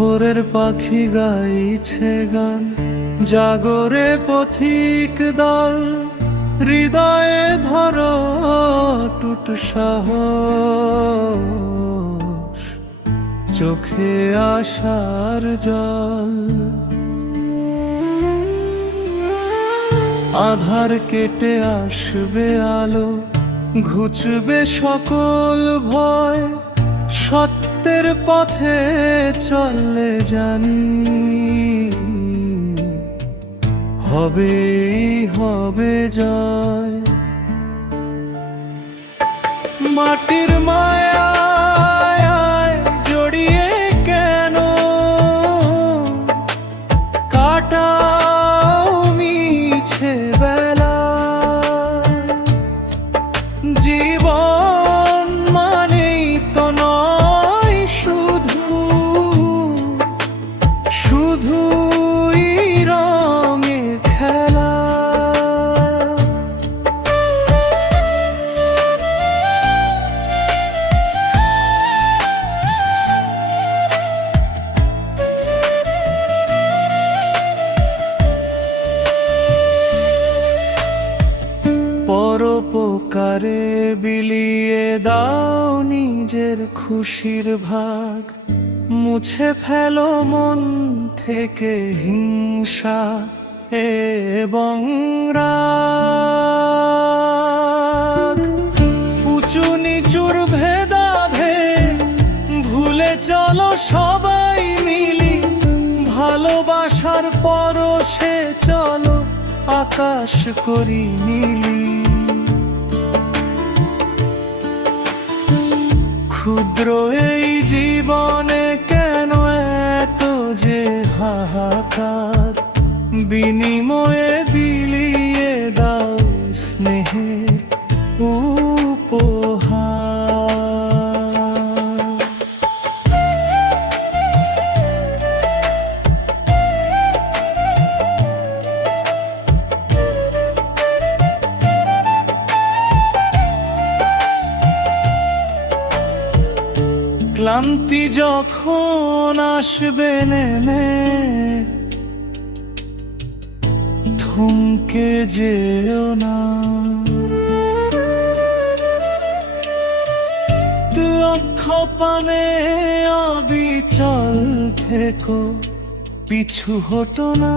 ভোরের পাখি গাইছে গান, জাগরে পথিক দল, হৃদয়ে ধরো টুট সাহস, চোখে আশার জল। আধার কেটে আসবে আলো, ঘুচবে সকল ভয়, সত্যের পথে চললে জানি হবেই হবে জয়। মাটির মায়ায় জড়িয়ে কেন কাটাও মিছে বেলা, জীবন মানেই তো নয় শুধু শুধুই রঙে খেলা। পরোপকারে বিলিয়ে দাও নিজের খুশির ভাগ, মুছে ফেলো মন থেকে হিংসা এবং রাগ। উঁচু নিচুর ভেদাভেদ ভুলে চলো সবাই মিলি, ভালোবাসার পরশে চলো আকাশ করি নীলি। ক্ষুদ্র এই জীবনে কেন এত যে হাহাকার, বিনিময়ে বিলিয়ে দাও স্নেহের উপহার। ক্লান্তি যখন আসবে নেমে, থমকে যেও না, লক্ষ্যপানে অবিচল থেকো, পিছু হটো না।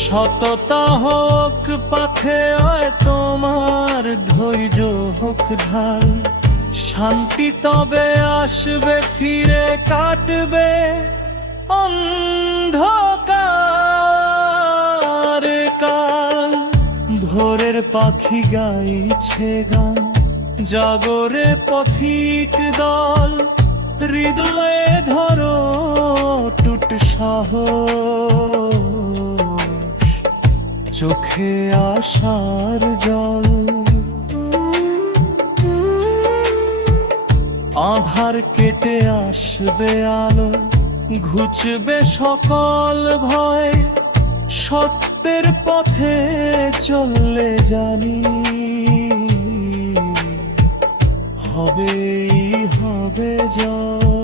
সততা হোক পথে তোমার, ধৈর্য হোক ঢাল, শান্তি তবে আসবে ফিরে, কাটবে অন্ধকার কাল। ভোরের পাখি গাইছে গান, জাগরে পথিক দল, হৃদয়ে ধরো টুট সাহস, চোখে আশার জল। আধার কেটে আসবে আলো, ঘুচবে সকল ভয়, সত্যের পথে চললে জানি হবেই হবে জয়।